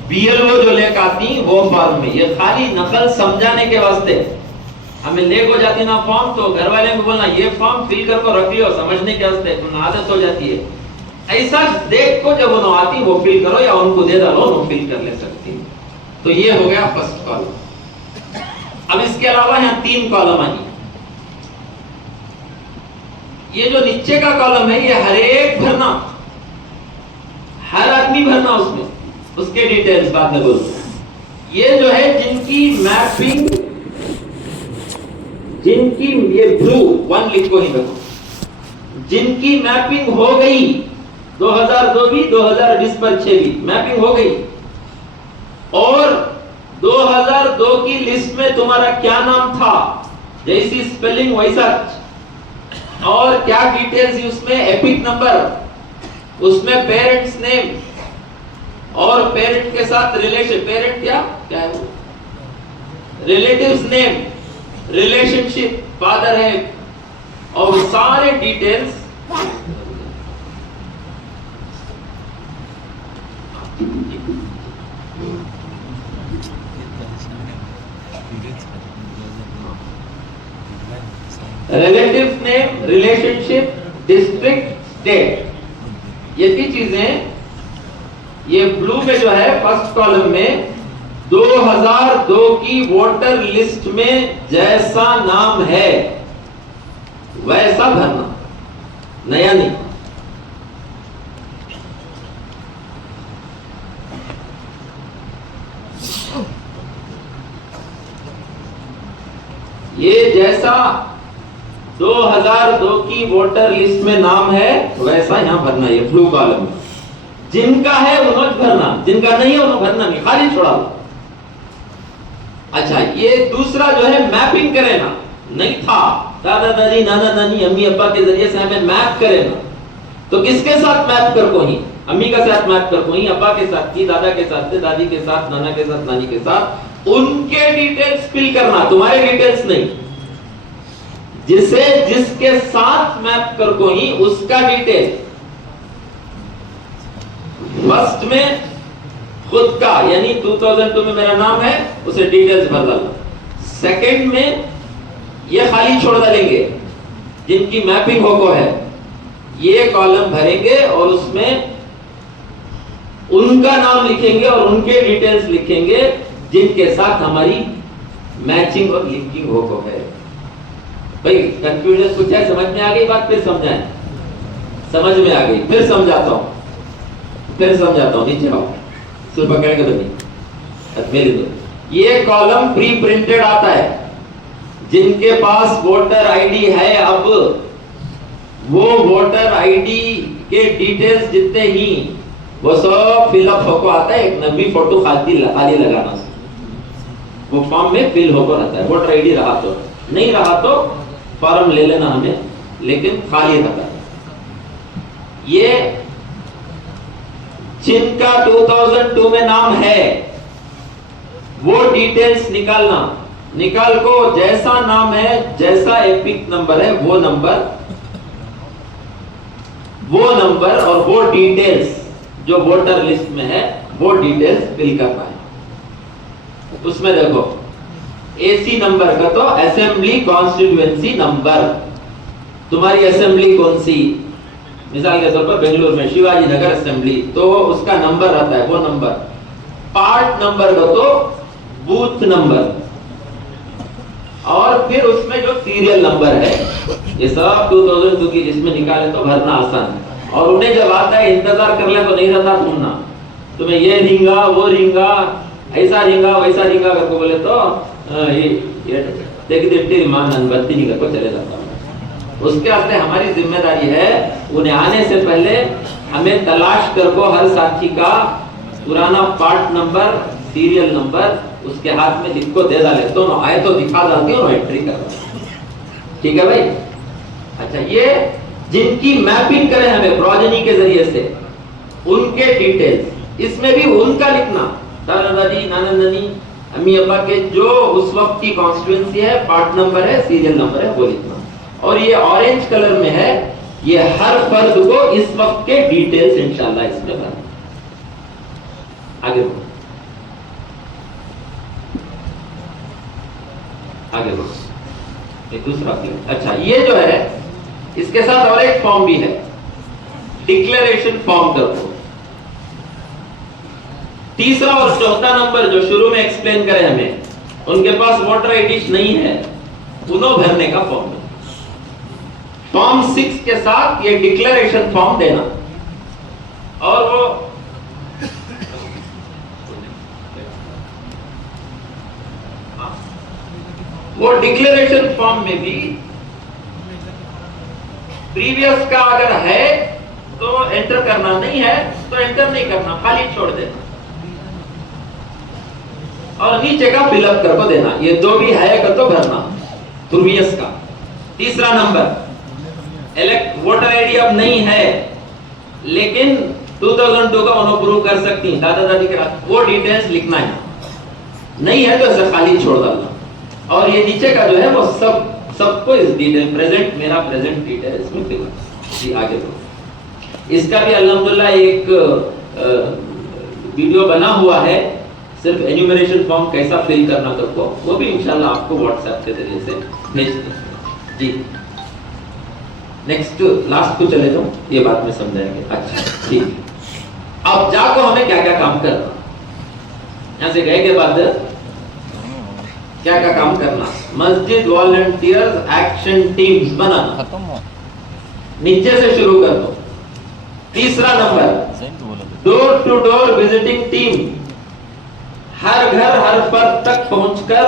बीएलओ जो लेकर आती वो फॉर्म में, ये खाली नकल समझाने के वास्ते हमें लेको जाती ना फॉर्म, तो घर वाले को बोलना ये फॉर्म फिल कर को रख लियो, समझने के वास्ते तो आदत हो जाती है। ऐसा देख को जब उन्होंने आती वो फिल करो या उनको दे दो, वो फिल कर ले सकती। तो ये हो गया फर्स्ट कॉलम। अब इसके अलावा यहाँ 3 कॉलम आई, ये जो नीचे का कॉलम है ये हर एक भरना, हर आदमी भरना उसमें, उसके डिटेल्स बाद में बोलूंगा। ये जो है जिनकी मैपिंग, जिनकी ये ब्लू 1 लिखो ही रखो, जिनकी मैपिंग हो गई 2002 भी 2020 पर 6 भी मैपिंग हो गई, और 2002 की लिस्ट में तुम्हारा क्या नाम था, जैसी स्पेलिंग वैसा, और क्या डिटेल्स उसमें, एपिक नंबर, उसमें पेरेंट्स नेम और पेरेंट के साथ रिलेशन, पेरेंट क्या क्या है वो? रिलेटिव्स नेम, रिलेशनशिप, फादर है, और वो सारे details relatives name, relationship, district, state, ये तीन चीजें ये ब्लू में जो है फर्स्ट कॉलम में 2002 की वोटर लिस्ट में जैसा नाम है वैसा भरना, नया नहीं। ये जैसा 2002 की वोटर लिस्ट में नाम है वैसा यहां भरना, ये ब्लू कॉलम में। जिनका है उन्होंने भरना, जिनका नहीं है उन्होंने भरना नहीं, खाली छोड़ा लो। अच्छा, ये दूसरा जो है मैपिंग करे ना, नहीं था दादा दादी नाना नानी अम्मी अब्बा के जरिए से हमें मैप करे ना, तो किसके साथ मैप कर को ही? अम्मी का साथ मैप कर को ही, अब्बा के साथ थी, दादा के साथ थे, दादी के साथ, नाना के साथ, नानी के साथ, उनके डिटेल्स फिल करना, तुम्हारे डिटेल्स नहीं। जिसे जिसके साथ मैप कर को ही उसका डिटेल फर्स्ट में खुद का, यानी 2002 में मेरा नाम है, उसे डिटेल्स भर डालना। सेकंड में ये खाली छोड़ डालेंगे जिनकी मैपिंग हो को है, ये कॉलम भरेंगे और उसमें उनका नाम लिखेंगे और उनके डिटेल्स लिखेंगे जिनके साथ हमारी मैचिंग और लिंकिंग हो को है। भाई कंफ्यूजन कुछ है? समझ में आ गई बात? फिर समझाएं। समझ में आ गई? फिर समझाता हूं, नीचे आओ, सिर्फ पकड़ेंगे तो नहीं, मेरे दो। ये कॉलम प्री प्रिंटेड आता है, जिनके पास वोटर आईडी है अब वो वोटर आईडी के डिटेल्स जितने ही वो सब फिलअप होकर आता है। एक नवी फोटो खाली लगाना, वो फॉर्म में फिल होकर आता है। वोटर आईडी रहा तो, नहीं रहा तो फॉर्म ले लेना हमें, लेकिन खाली रहता है। ये जिनका 2002 में नाम है वो डिटेल्स निकालना, निकाल को जैसा नाम है, जैसा एपिक नंबर है वो नंबर और वो डिटेल्स जो वोटर लिस्ट में है वो डिटेल्स फिल करना है। उसमें देखो एसी नंबर का तो असेंबली कॉन्स्टिट्यूएंसी नंबर, तुम्हारी असेंबली कौन सी, मिसाल के तौर पर बेंगलुरु में शिवाजी नगर असेंबली, तो उसका नंबर आता है, वो नंबर। पार्ट नंबर का तो बूथ नंबर, और फिर उसमें जो सीरियल नंबर है, ये सब 2002 की लिस्ट में निकाले तो भरना आसान है। और उन्हें जब आता है इंतजार कर ले तो नहीं रहता सुनना, तुम्हें ये रिंगा वो रिंगा, ऐसा रिंगा वैसा रिंगा करके बोले तो ये देख देती मान अनबत्ती नहीं करके चले जाता। उसके वास्ते हमारी जिम्मेदारी है उन्हें आने से पहले हमें तलाश कर को हर साथी का पुराना पार्ट नंबर, सीरियल नंबर उसके हाथ में लिख को दे डाले, तो ना आए तो दिखा डालती हूँ, एंट्री कर। ठीक है भाई? अच्छा, ये जिनकी मैपिंग करें हमें प्रोजेनी के जरिए से, उनके डिटेल्स, इसमें भी उनका लिखना, दादा दादी नाना नानी अम्मी अब्बा के जो उस वक्त की कॉन्स्टिट्यूएंसी है, पार्ट नंबर है, सीरियल नंबर है, वो लिखना। और ये ऑरेंज कलर में है, ये हर फर्द को इस वक्त के डिटेल्स इंशाल्लाह इसमें भरना। आगे बढ़ो, आगे बढ़ो। एक दूसरा फिर, अच्छा ये जो है इसके साथ और एक फॉर्म भी है, डिक्लेरेशन फॉर्म करो। तीसरा और चौथा नंबर जो शुरू में एक्सप्लेन करे हमें, उनके पास वोटर आईडी नहीं है, उन्होंने भरने का फॉर्म है। फॉर्म 6 के साथ ये डिक्लेरेशन फॉर्म देना, और वो डिक्लेरेशन फॉर्म में भी प्रीवियस का अगर है तो एंटर करना, नहीं है तो एंटर नहीं करना, खाली छोड़ देना, और नीचे का फिलअप करके देना। ये दो भी है का तो भरना प्रीवियस का। तीसरा नंबर, इलेक्ट वोटर आईडी अब नहीं है लेकिन 2002 का उन्होंने प्रूव कर सकती है, दादा दादी के वो डिटेल्स लिखना है। नहीं है तो ऐसा खाली छोड़ डालना। और ये नीचे का जो है वो सबको इस डिटेल प्रेजेंट, मेरा प्रेजेंट डिटेल इसमें फिल। जी आगे बढ़ो। इसका भी अल्हम्दुलिल्लाह एक वीडियो बना हुआ है, सिर्फ एन्यूमरेशन फॉर्म कैसा फिल करना सबको, वो भी इंशाल्लाह आपको व्हाट्सएप के जरिए से भेज देंगे। जी नेक्स्ट लास्ट को चले जाओ, ये बात में समझाएंगे। अच्छा ठीक, अब जाको हमें क्या क्या काम करना, यहां से गए के बाद क्या क्या काम करना। मस्जिद वॉलंटियर्स एक्शन टीम्स बनाना, नीचे से शुरू कर दो। तीसरा number door to door visiting team, हर घर हर पर्द तक पहुंचकर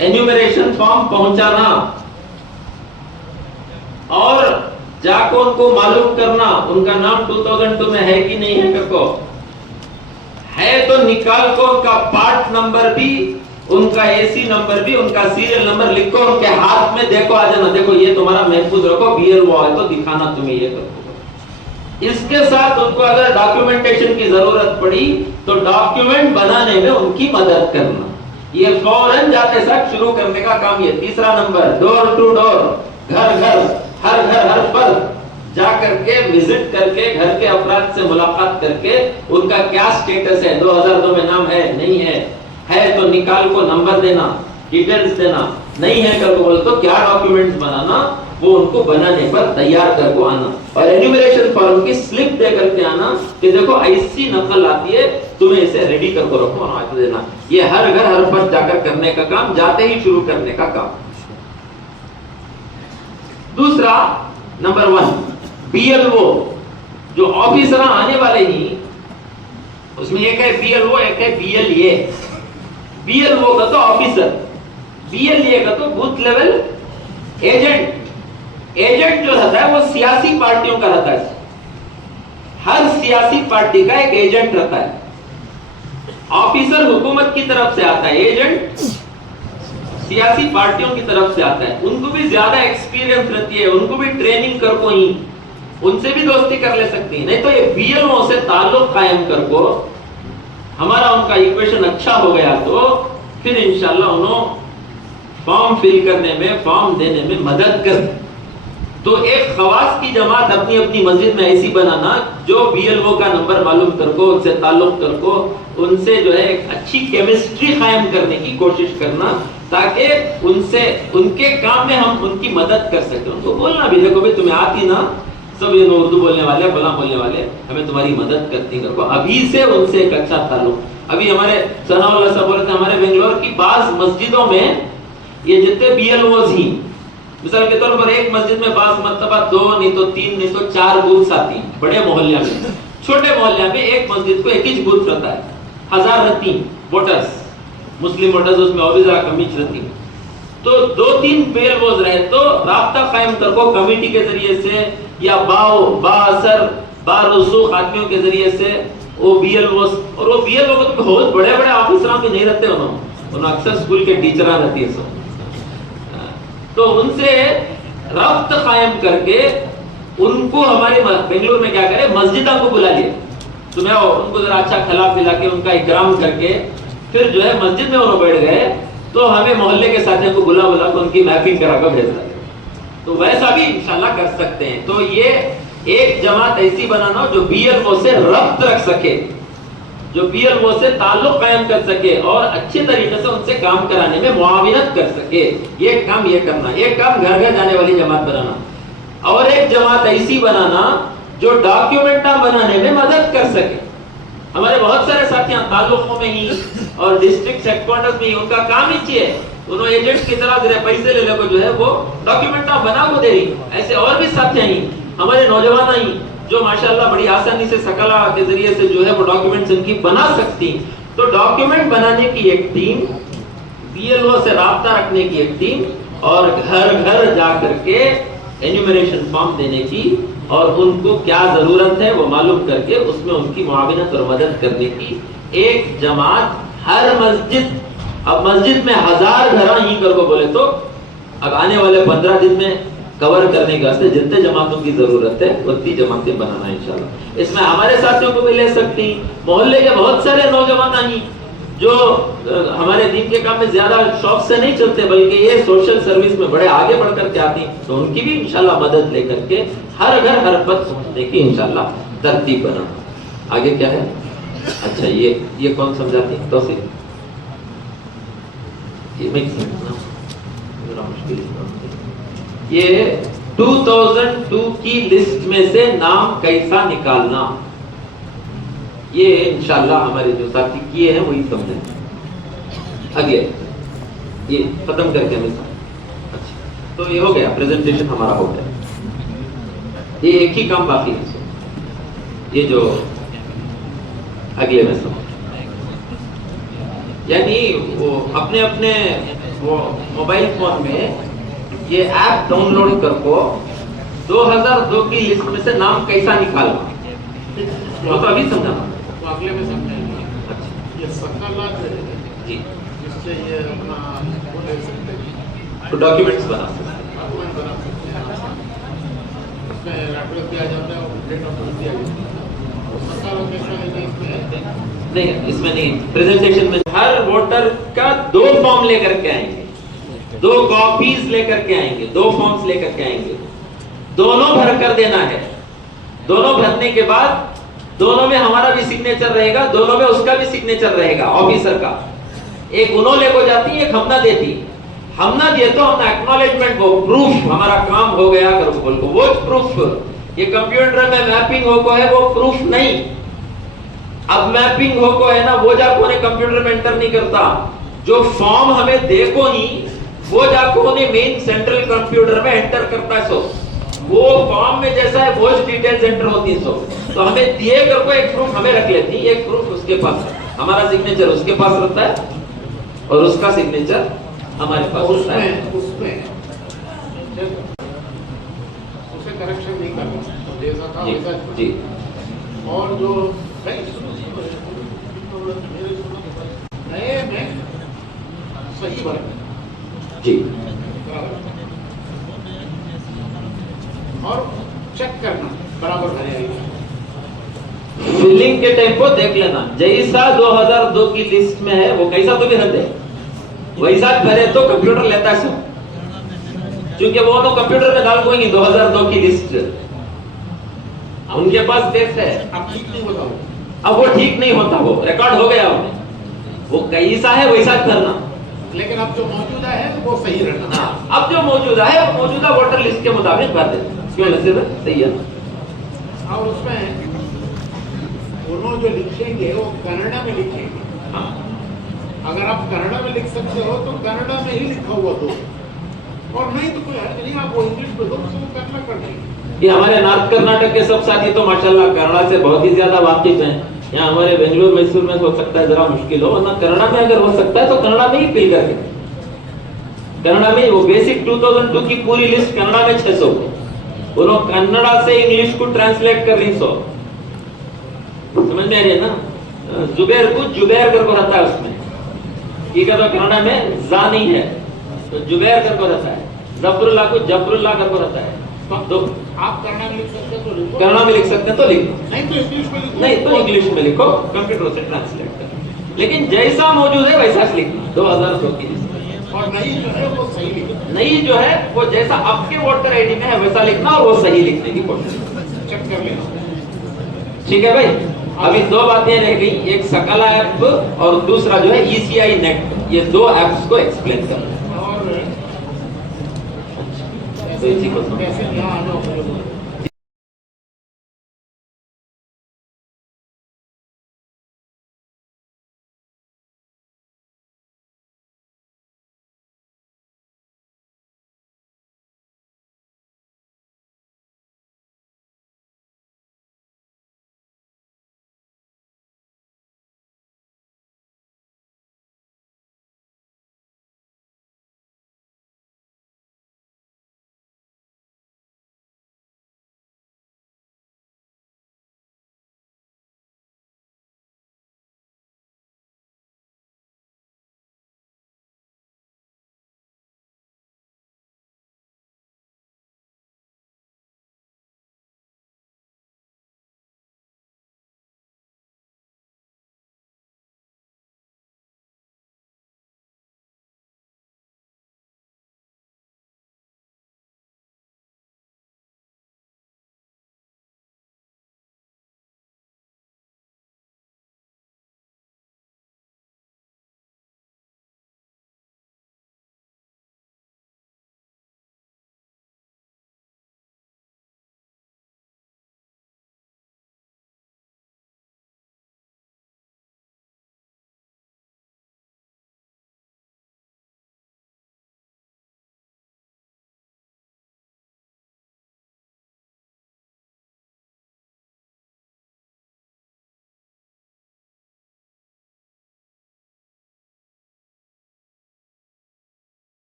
एन्यूमरेशन फॉर्म पहुंचाना और जाको उनको मालूम करना उनका नाम 2002 में है कि नहीं है। करको है तो निकाल को उनका पार्ट नंबर भी, उनका एसी नंबर भी, उनका सीरियल नंबर लिखो, उनके हाथ में देखो, आ जाना, देखो ये तुम्हारा महफूज रखो, BLO है तो दिखाना तुम्हें ये करो। इसके साथ उनको अगर डॉक्यूमेंटेशन की जरूरत पड़ी तो डॉक्यूमेंट बनाने में उनकी मदद करना, ये फौरन जाते साथ शुरू करने का काम। ये तीसरा नंबर डोर टू डोर, घर हर पर्द जा करके विजिट करके घर के अफराद से मुलाकात करके उनका क्या स्टेटस है, 2002 में नाम है नहीं है तो निकाल को नंबर देना, डिटेल्स देना, नहीं है करके बोल तो क्या डॉक्यूमेंट्स बनाना, वो उनको बनाने पर तैयार करके आना और एन्यूमरेशन फॉर्म की स्लिप दे करके आना कि देखो ऐसी नकल आती है, तुम्हें इसे रेडी करके रखो और आज देना। ये हर घर हर पर्द जाकर करने का काम, जाते ही शुरू करने का काम। दूसरा नंबर 1 BLO, जो ऑफिसर आने वाले ही, उसमें एक है BLO एक है BLA। BLO का तो ऑफिसर, BLA का तो बूथ लेवल एजेंट। एजेंट जो रहता है वो सियासी पार्टियों का रहता है, हर सियासी पार्टी का एक एजेंट रहता है। ऑफिसर हुकूमत की तरफ से आता है, एजेंट सियासी पार्टियों की तरफ से आता है। उनको भी ज्यादा एक्सपीरियंस रहती है, उनको भी ट्रेनिंग कर को ही उनसे भी दोस्ती कर ले सकती है। नहीं तो ये BLO से ताल्लुक कायम कर को हमारा उनका इक्वेशन अच्छा हो गया तो फिर इंशाल्लाह उन्होंने फॉर्म फिल करने में, फॉर्म देने में मदद कर। तो एक खवास की जमात अपनी अपनी मस्जिद में ऐसी बनाना जो BLO का नंबर मालूम करको, उनसे ताल्लुक करको, उनसे जो है एक अच्छी केमिस्ट्री कायम करने की कोशिश करना ताकि उनसे उनके काम में हम उनकी मदद कर सके। उनको बोलना भी देखो भाई तुम्हें आती ना, सब ये उर्दू बोलने वाले बला बोलने वाले, हमें तुम्हारी मदद करती करको। अभी से उनसे एक अच्छा ताल्लुक। अभी हमारे सनाउल्लाह साहब बोले थे हमारे बेंगलोर की बाज मस्जिदों में ये जितने BLOs ही, मिसाल के तौर पर एक मस्जिद में बास मरतबा 2 नहीं तो 3 नहीं तो 4 बूथ्स आती हैं। बड़े मोहल्ले में, छोटे मोहल्ले में एक मस्जिद को एक ही बूथ रहता है, 1000 रहती वोटर्स, मुस्लिम वोटर्स उसमें और भी जरा कमी रहती। तो 2-3 BLOs रहे तो राब्ता कायम करको कमेटी के जरिए से या बाअसर बारसूख आदमियों के जरिए से वो BLOs, और वो BLO को तो बहुत बड़े बड़े ऑफिसर भी नहीं रहते, उन्होंने अक्सर स्कूल के टीचर रहती है सब। तो उनसे रब्त कायम करके उनको हमारे बेंगलुरु में क्या करे, मस्जिदा को बुला लिया, तुम्हें उनको जरा अच्छा खिला पिला के उनका इकराम करके फिर जो है मस्जिद में उन्होंने बैठ गए तो हमें मोहल्ले के साथियों को बुला बुला उनकी मैपिंग करा कर भेज दें। तो वैसा भी इंशाल्लाह कर सकते हैं। तो ये एक जमात ऐसी बनाना जो BLO से रब्त रख सके, जो BLO से ताल्लुक कायम कर सके और अच्छे तरीके से उनसे काम कराने में मुआविनत कर सके। ये काम ये करना, एक काम घर घर जाने वाली जमात बनाना, और एक जमात ऐसी बनाना जो डॉक्यूमेंटा बनाने में मदद कर सके। हमारे बहुत सारे साथी ताल्लुकों में ही और डिस्ट्रिक्ट हेडक्वार्टर्स में ही उनका काम ही है, उन्होंने एजेंट्स की तरह पैसे ले को जो है वो डॉक्यूमेंटा बना को दे रही। ऐसे और भी साथी ही हमारे नौजवान ही जो माशाल्लाह बड़ी आसानी से सकला के जरिए से जो है वो डॉक्यूमेंट्स इनकी बना सकती। तो डॉक्यूमेंट बनाने की एक टीम, BLO से राब्ता रखने की एक टीम, और घर घर जा करके एन्यूमरेशन फॉर्म देने की और उनको क्या जरूरत है वो मालूम करके उसमें उनकी मुआविनत और मदद करने की एक जमात हर मस्जिद। अब मस्जिद में 1000 घर ही कर को बोले तो अब आने वाले 15 दिन में कवर करने के वास्ते जितने जमातों की जरूरत है उतनी जमातें बनाना इंशाल्लाह। इसमें हमारे साथियों को भी ले सकती, मोहल्ले के बहुत सारे नौजवान ही जो हमारे दीन के काम में ज्यादा शौक से नहीं चलते, बल्कि ये सोशल सर्विस में बड़े आगे बढ़ करके आती, तो उनकी भी इंशाल्लाह मदद लेकर के हर घर हर पद पहुंचने की इंशाल्लाह तरतीब बना। आगे क्या है? अच्छा, ये कौन समझाती? तौसीफ, ये मैं समझना जरा मुश्किल है। ये 2002 की लिस्ट में से नाम कैसा निकालना, ये इंशाल्लाह हमारे जो साथी किए हैं वही समझे। अगले ये खत्म करके हमें। अच्छा, तो ये हो गया, प्रेजेंटेशन हमारा हो गया। ये एक ही काम बाकी है, ये जो अगले में समझ, यानी वो अपने अपने वो मोबाइल फोन में ये ऐप डाउनलोड करको 2002 की लिस्ट में से नाम कैसा निकालना, तो अभी समझाना, तो अगले में समझाएंगे। अच्छा, ये सकला जी, जिससे ये अपना वो ले सकते हैं, तो डॉक्यूमेंट्स बना सकते हैं। डॉक्यूमेंट बना सकते हैं, उसमें एड्रेस दिया जाता है और डेट ऑफ बर्थ दिया जाता है। तो सकला कैसा है इसमें नहीं, इसमें नहीं। प्रेजेंटेशन में हर वोटर का 2 फॉर्म लेकर के आएंगे, 2 कॉपीज लेकर के आएंगे, 2 फॉर्म्स लेकर के आएंगे, दोनों भर कर देना है। दोनों भरने के बाद दोनों में हमारा भी सिग्नेचर रहेगा, दोनों में उसका भी सिग्नेचर रहेगा, ऑफिसर का। एक उन्हों लेको जाती, एक हमना देती। हमना दिए तो हम एक्नॉलेजमेंट को, प्रूफ हमारा काम हो गया करो बोल को, वो प्रूफ। ये कंप्यूटर में मैपिंग हो को है, वो प्रूफ नहीं। अब मैपिंग हो को है ना, वो जाको ने कंप्यूटर में एंटर नहीं करता, जो फॉर्म हमें देखो नहीं, वो जाको ने मेन सेंट्रल कंप्यूटर में एंटर करता है। सो वो फॉर्म में जैसा है वो डिटेल्स एंटर होती है। सो तो हमें दिए कर को एक प्रूफ हमें रख लेती, एक प्रूफ उसके पास, हमारा सिग्नेचर उसके पास रहता है और उसका सिग्नेचर हमारे पास रहता है। उसमें उसे करेक्शन नहीं करना, तो जैसा था वैसा जी। और जो नए में सही भरना जी, और चेक करना बराबर भरेगा। फिलिंग के टाइम को देख लेना, जैसा 2002 की लिस्ट में है वो कैसा तो भी रख दे, वैसा भरे तो कंप्यूटर लेता है सब, क्योंकि वो लोग कंप्यूटर में डाल देंगे 2002 की लिस्ट, उनके पास डेट है। अब ठीक नहीं होता वो, अब वो ठीक नहीं होता, वो रिकॉर्ड हो गया उन्हें, वो कैसा है वैसा करना। लेकिन अब जो मौजूदा है वो सही रहना। हाँ, अब जो मौजूदा है वो मौजूदा वोटर लिस्ट के मुताबिक भर देना, क्यों नसीब सही है। और उसमें उन्होंने जो लिखेंगे वो कन्नड़ा में लिखेंगे। हाँ, अगर आप कन्नड़ा में लिख सकते हो तो कन्नड़ा में ही लिखा हुआ दो, और नहीं तो कोई हर्ज नहीं, आप वो इंग्लिश में दो, उसको करना कर देंगे। ये हमारे नॉर्थ कर्नाटक के सब साथी तो माशाल्लाह कन्नड़ा से बहुत ही ज्यादा वाकिफ हैं। यहाँ हमारे बेंगलुरु मैसूर में हो सकता है जरा मुश्किल हो, वरना कन्नड़ा में अगर हो सकता है तो कन्नड़ा में ही फिल करके, कन्नड़ा में वो बेसिक 2002 की पूरी लिस्ट कन्नड़ा में 600, उन्होंने कन्नड़ा से इंग्लिश को ट्रांसलेट कर रही। 100 समझ में आ रही है ना। जुबैर को जुबैर करके रहता है उसमें, ठीक है, तो कन्नड़ा में जा नहीं है तो जुबैर करके रहता है, जफरुल्लाह को जफरुल्लाह करके रहता है। तो आप कन्नड़ा में लिख सकते हो तो लिखो, कन्नड़ा में लिख सकते हैं तो लिखो, नहीं तो इंग्लिश में लिखो, नहीं तो इंग्लिश में लिखो, कंप्यूटर से ट्रांसलेट करो, लेकिन जैसा मौजूद है वैसा लिखना 2002 की लिस्ट। और नहीं जो है वो सही लिखो, नहीं जो है वो जैसा आपके वोटर आईडी में है वैसा लिखना और वो सही लिखने की कोशिश करना। चेक कर लेना। ठीक है भाई, अभी 2 बातें रह गई, एक सकला ऐप और दूसरा जो है ECI नेट, ये 2 ऐप्स को एक्सप्लेन करना। और तो इसी को कैसे यहाँ आ जाओ